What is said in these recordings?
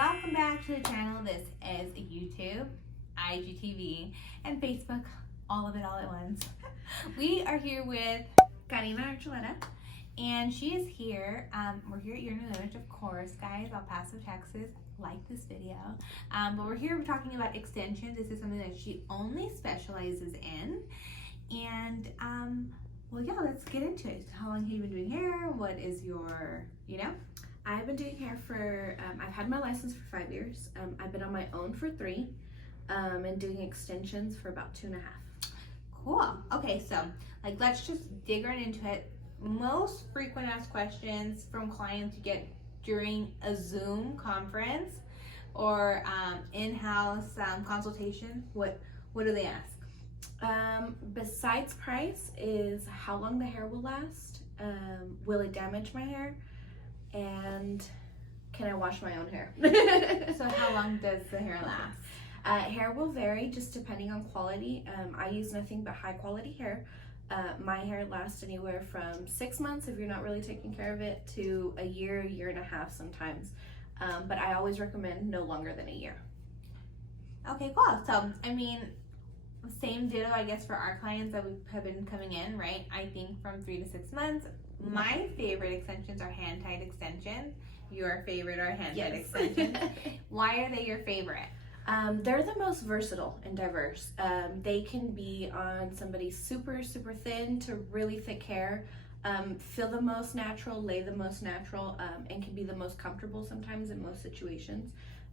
welcome back to the channel. This is YouTube, IGTV, and Facebook, all of it all at once. We are here with Karina Archuleta, and she is here. We're here at Your New Image, of course, guys, El Paso, Texas. Like this video. But we're here talking about extensions. This is something that she only specializes in. And, well, yeah, let's get into it. How long have you been doing hair? What is your, I've been doing hair for, I've had my license for 5 years. I've been on my own for 3, and doing extensions for about 2.5. Cool. Okay, so, let's just dig right into it. Most frequent asked questions from clients you get during a Zoom conference or in-house consultation, what do they ask? Besides price is how long the hair will last, will it damage my hair, and can I wash my own hair? So how long does the hair last? Hair will vary just depending on quality. I use nothing but high quality hair. My hair lasts anywhere from 6 months if you're not really taking care of it to a year and a half sometimes. But I always recommend no longer than a year. Okay, cool. So, same ditto, I guess, for our clients that have been coming in, right? I think from 3 to 6 months. My favorite extensions are hand-tied extensions. Your favorite are hand-tied extensions. Why are they your favorite? They're the most versatile and diverse. They can be on somebody's super thin to really thick hair, feel the most natural, lay the most natural, and can be the most comfortable sometimes in most situations.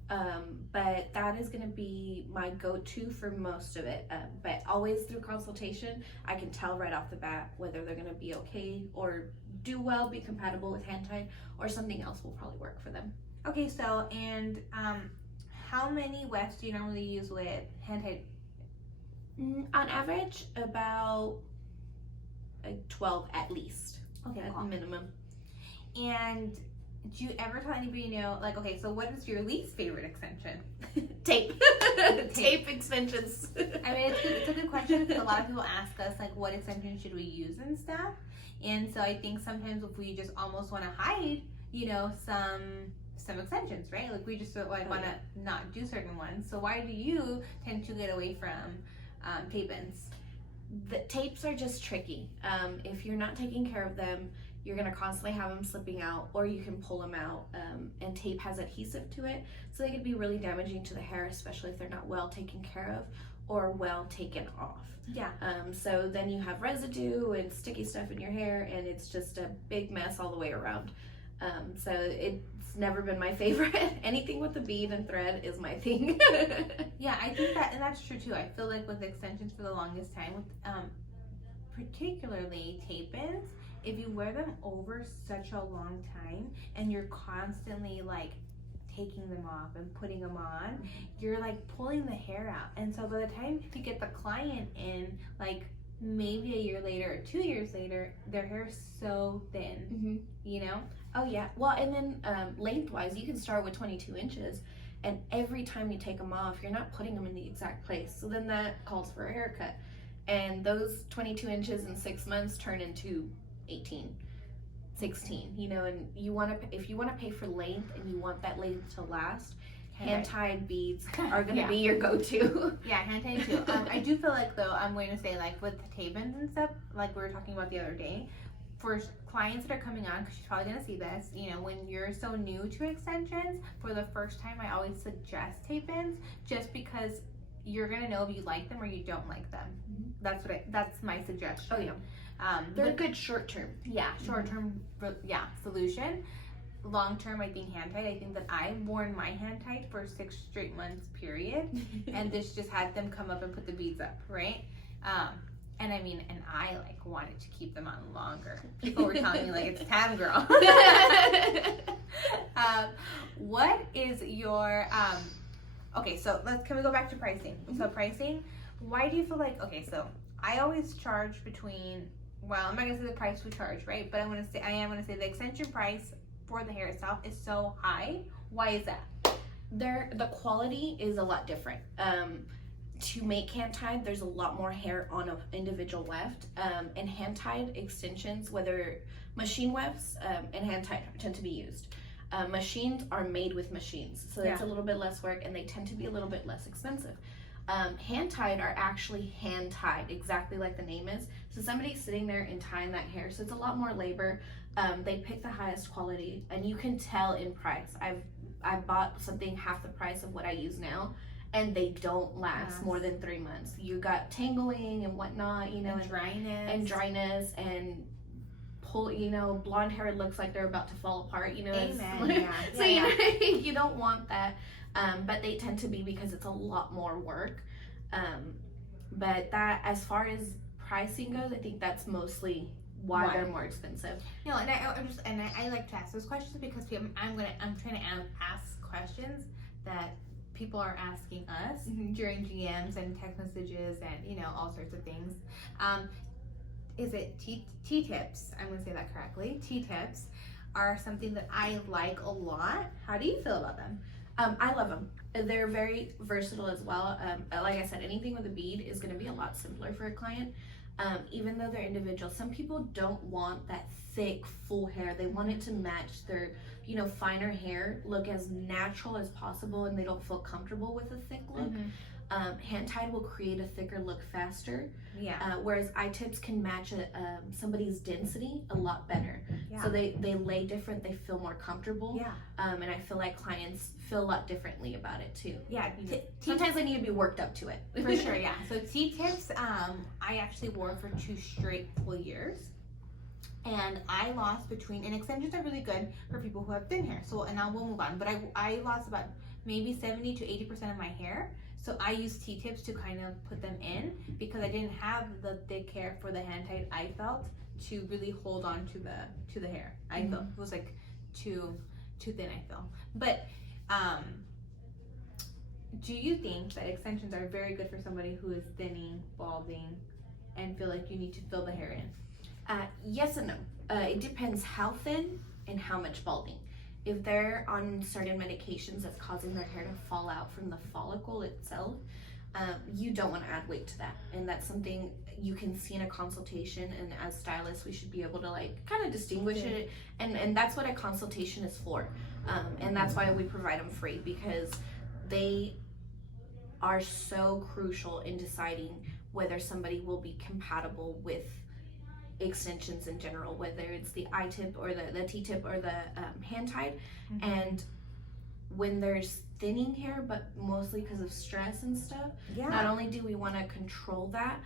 But that is going to be my go-to for most of it. But always through consultation, I can tell right off the bat whether they're going to be okay or do well, be compatible with hand-tied, or something else will probably work for them. Okay, so, and how many wefts do you normally use with hand-tied? On average, about 12 at least. Okay, at cool. minimum. And do you ever tell anybody, okay, so what is your least favorite extension? Tape. Tape extensions. It's a good question because a lot of people ask us, what extensions should we use and stuff. And so I think sometimes if we just almost want to hide, some extensions, right? We just want to not do certain ones. So why do you tend to get away from tape-ins? The tapes are just tricky. If you're not taking care of them, you're going to constantly have them slipping out, or you can pull them out, and tape has adhesive to it, so they could be really damaging to the hair, especially if they're not well taken care of or well taken off. Yeah. So then you have residue and sticky stuff in your hair, and it's just a big mess all the way around. So it's never been my favorite. Anything with a bead and thread is my thing. Yeah, I think that, and that's true too. I feel like with extensions for the longest time, with particularly tape-ins, if you wear them over such a long time and you're constantly taking them off and putting them on, you're pulling the hair out. And so by the time you get the client in, maybe a year later or 2 years later, their hair is so thin, Oh yeah. Well, and then lengthwise, you can start with 22 inches, and every time you take them off, you're not putting them in the exact place. So then that calls for a haircut, and those 22 inches in 6 months turn into 18, 16. And you want to, if you want to pay for length and you want that length to last, hand-tied beads are going to be your go-to. Yeah, hand-tied too. I do feel though, I'm going to say with the tape-ins and stuff, we were talking about the other day, for clients that are coming on, because she's probably going to see this, when you're so new to extensions, for the first time, I always suggest tape-ins, just because you're going to know if you like them or you don't like them. That's my suggestion. Oh yeah. They're good short-term. Yeah, short-term, solution. Long-term, I think hand-tied. I think that I've worn my hand-tied for 6 straight months, period. And this just had them come up and put the beads up, right? And I wanted to keep them on longer. People were telling me it's time, girl. What is your, okay, so can we go back to pricing? So pricing, why do you feel okay, so I always charge between, I'm not gonna say the price we charge, right? But I am gonna say the extension price for the hair itself is so high. Why is that? The quality is a lot different. To make hand-tied, there's a lot more hair on an individual weft, and hand-tied extensions, whether machine wefts and hand-tied, tend to be used. Machines are made with machines, so it's Yeah. a little bit less work, and they tend to be a little bit less expensive. Hand tied are actually hand tied, exactly like the name is. So somebody's sitting there and tying that hair, so it's a lot more labor. They pick the highest quality, and you can tell in price. I've bought something half the price of what I use now, and they don't last more than 3 months. You got tangling and whatnot, you know, and dryness, and pull, you know, blonde hair looks like they're about to fall apart, you know. Amen. Yeah. So you know, you don't want that. But they tend to be, because it's a lot more work. But that, as far as pricing goes, I think that's mostly why they're more expensive. No, and I like to ask those questions because I'm trying to ask questions that people are asking us during GMs and text messages and, you know, all sorts of things. Is it T-tips? I'm going to say that correctly. T-tips are something that I like a lot. How do you feel about them? I love them. They're very versatile as well. Like I said, anything with a bead is going to be a lot simpler for a client. Even though they're individual, some people don't want that thick, full hair. They want it to match their, you know, finer hair, look as natural as possible, and they don't feel comfortable with a thick look. Hand tied will create a thicker look faster. Yeah. Whereas eye tips can match somebody's density a lot better. Yeah. So they lay different, they feel more comfortable. Yeah. And I feel like clients feel a lot differently about it too. Yeah. Sometimes they need to be worked up to it. For sure, yeah. So T-tips, I actually wore for 2 straight full years. And I lost between, and extensions are really good for people who have thin hair. So, and now we'll move on. But I lost about maybe 70 to 80% of my hair. So I used T-tips to kind of put them in because I didn't have the thick hair for the hand tied, I felt, to really hold on to the hair. I felt it was like too thin, I feel. But do you think that extensions are very good for somebody who is thinning, balding, and feel like you need to fill the hair in? Yes and no. It depends how thin and how much balding. If they're on certain medications that's causing their hair to fall out from the follicle itself, you don't want to add weight to that. And that's something you can see in a consultation, and as stylists we should be able to like kind of distinguish it, and that's what a consultation is for. And that's why we provide them free, because they are so crucial in deciding whether somebody will be compatible with extensions in general, whether it's the eye tip or the T-tip or the hand tied. And when there's thinning hair, but mostly because of stress and stuff, not only do we want to control that,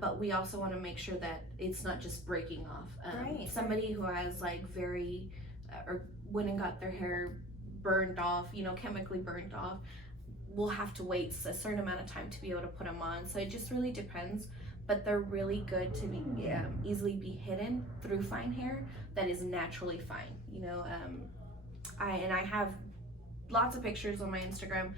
but we also want to make sure that it's not just breaking off. Somebody who has like very or went and got their hair burned off, you know, chemically burned off, will have to wait a certain amount of time to be able to put them on. So it just really depends. But they're really good to be easily be hidden through fine hair that is naturally fine. You know, I have lots of pictures on my Instagram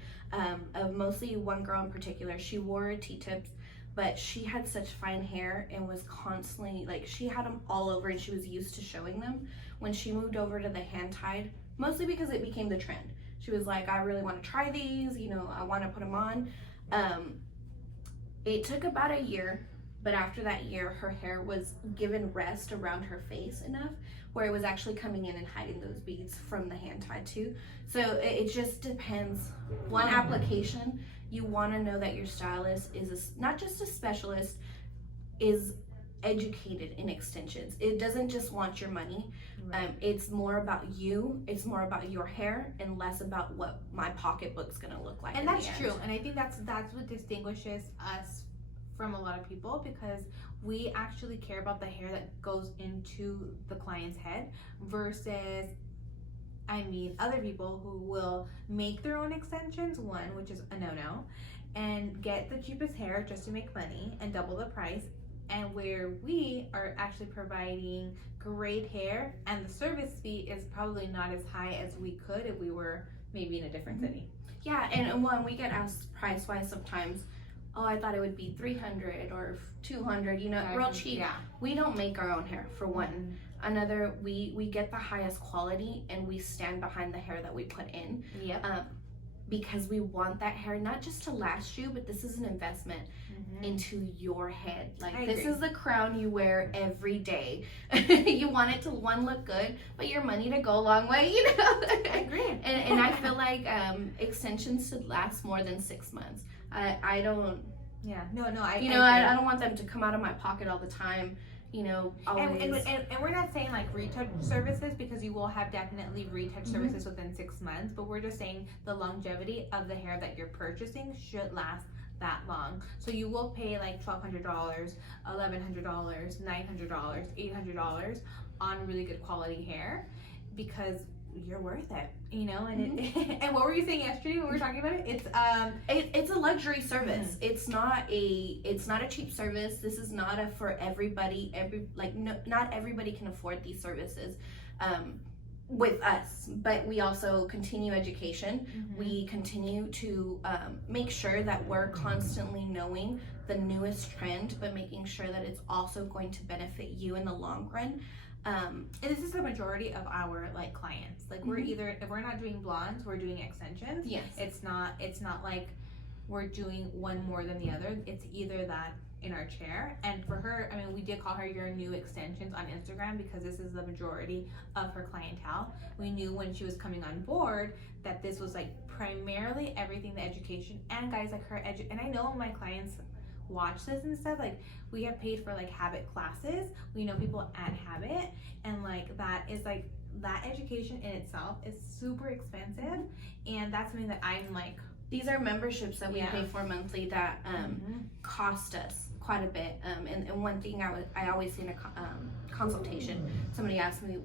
of mostly one girl in particular. She wore T-tips, but she had such fine hair and was constantly, like, she had them all over and she was used to showing them. When she moved over to the hand tied, mostly because it became the trend, she was like, I really want to try these, you know, I want to put them on. It took about a year. But after that year, her hair was given rest around her face enough where it was actually coming in and hiding those beads from the hand tied too. So it just depends. One application, you want to know that your stylist is not just a specialist, is educated in extensions. It doesn't just want your money. It's more about you. It's more about your hair and less about what my pocketbook's gonna look like. And that's true. And I think that's what distinguishes us from a lot of people, because we actually care about the hair that goes into the client's head versus, I mean, other people who will make their own extensions, one, which is a no-no, and get the cheapest hair just to make money and double the price, and where we are actually providing great hair and the service fee is probably not as high as we could if we were maybe in a different city. Yeah, and when we get asked price-wise sometimes, oh, I thought it would be $300 or $200, you know, real cheap. Yeah. We don't make our own hair, for one. Another, we get the highest quality and we stand behind the hair that we put in. Yep. because we want that hair not just to last you, but this is an investment into your head. Like, this is the crown you wear every day. You want it to, one, look good, but your money to go a long way, you know. I agree. And I feel like extensions should last more than 6 months. I don't. Yeah. No. I don't want them to come out of my pocket all the time. You know, always. And we're not saying like retouch services, because you will have definitely retouch services within 6 months, but we're just saying the longevity of the hair that you're purchasing should last that long. So you will pay like $1,200, $1,100, $900, $800 on really good quality hair, because you're worth it, you know. And and what were you saying yesterday when we were talking about it? It's a luxury service. It's not a cheap service. This is not a for everybody. Not everybody can afford these services with us, but we also continue education. We continue to make sure that we're constantly knowing the newest trend, but making sure that it's also going to benefit you in the long run. And this is the majority of our like clients. Like, we're either, if we're not doing blondes, we're doing extensions. Yes. It's not like we're doing one more than the other. It's either that in our chair. And for her, I mean, we did call her your new extensions on Instagram, because this is the majority of her clientele. We knew when she was coming on board that this was like primarily everything, the education, and guys, like her and I know my clients watch this and stuff, like, we have paid for like habit classes. We know people at Habit, and like that is like, that education in itself is super expensive, and that's something that I'm like, these are memberships that we pay for monthly that cost us quite a bit. And one thing I always say in a consultation, somebody asked me,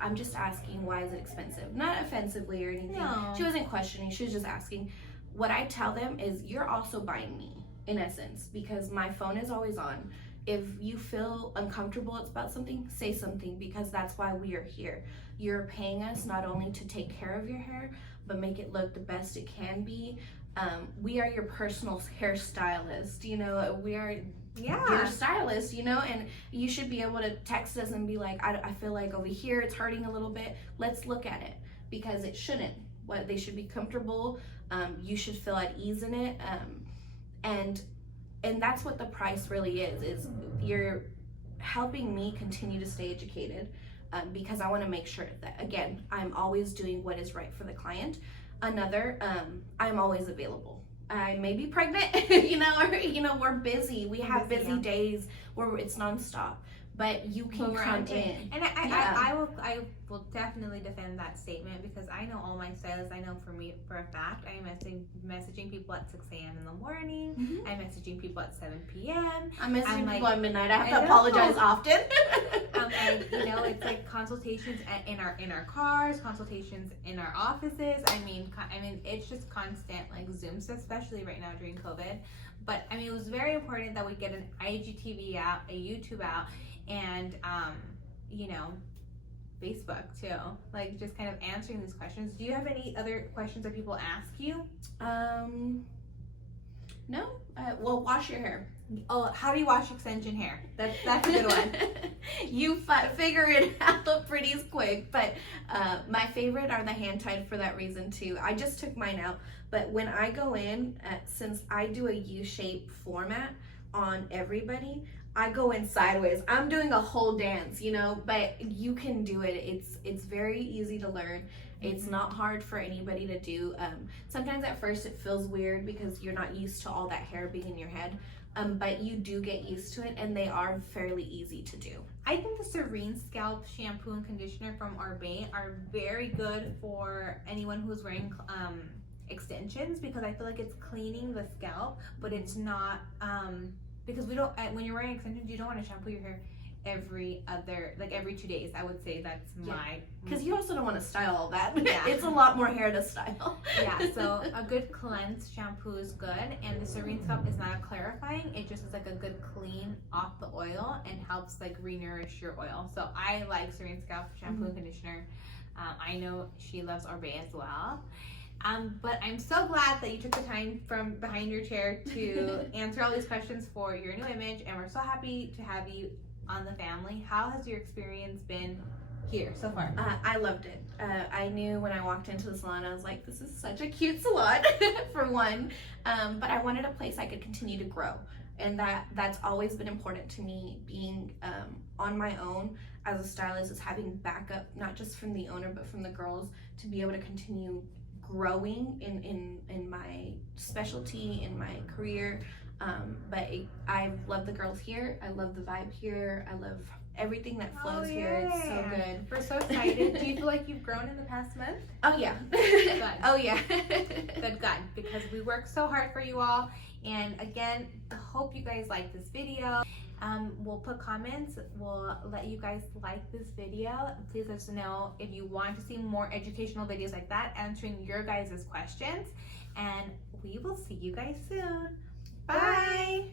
I'm just asking, why is it expensive? Not offensively or anything. No. She wasn't questioning, she was just asking. What I tell them is, you're also buying me, in essence, because my phone is always on. If you feel uncomfortable about something, say something, because that's why we are here. You're paying us not only to take care of your hair, but make it look the best it can be. We are your personal hairstylist, you know. We are your stylist, you know, and you should be able to text us and be like, I feel like over here it's hurting a little bit. Let's look at it, because it shouldn't. They should be comfortable. You should feel at ease in it. And that's what the price really is you're helping me continue to stay educated, because I want to make sure that, again, I'm always doing what is right for the client. I'm always available. I may be pregnant, you know, or, we're busy. We have busy days where it's nonstop, but you can come in. And I will definitely defend that statement, because I know all my stylists. I know for a fact, I am messaging people at 6 a.m. in the morning. I'm messaging people at 7 p.m. I'm messaging people at midnight. I have to apologize often. And you know, it's like consultations in our cars, consultations in our offices. I mean, it's just constant, like, Zoom stuff, especially right now during COVID. But I mean, it was very important that we get an IGTV out, a YouTube out, and you know, Facebook too, like, just kind of answering these questions. Do you have any other questions that people ask you? No. Well, wash your hair. Oh, how do you wash extension hair? That's a good one. You figure it out pretty quick. But my favorite are the hand tied, for that reason too. I just took mine out, but when I go in, since I do a U-shape format on everybody, I go in sideways. I'm doing a whole dance, you know, but you can do it. It's very easy to learn. It's not hard for anybody to do. Sometimes at first it feels weird because you're not used to all that hair being in your head, but you do get used to it, and they are fairly easy to do. I think the Serene Scalp shampoo and conditioner from Arbe are very good for anyone who's wearing extensions, because I feel like it's cleaning the scalp, but it's not because we don't, when you're wearing extensions, you don't want to shampoo your hair every 2 days. I would say that's my, because you also don't want to style all that. Yeah. It's a lot more hair to style. Yeah, so a good cleanse shampoo is good, and the Serene Scalp is not a clarifying, it just is like a good clean off the oil and helps like re-nourish your oil. So I like Serene Scalp shampoo and conditioner. I know she loves Arbe as well. But I'm so glad that you took the time from behind your chair to answer all these questions for your new image, and we're so happy to have you on the family. How has your experience been here so far? I loved it. I knew when I walked into the salon, I was like, this is such a cute salon, for one. But I wanted a place I could continue to grow. And that's always been important to me. Being on my own as a stylist is having backup, not just from the owner, but from the girls, to be able to continue growing in my specialty, in my career. I love the girls here. I love the vibe here. I love everything that flows here. It's so good. We're so excited. Do you feel like you've grown in the past month? Oh yeah. Oh yeah. Good, because we work so hard for you all. And again, I hope you guys like this video. We'll put comments. We'll let you guys like this video. Please let us know if you want to see more educational videos like that, answering your guys' questions. And we will see you guys soon. Bye.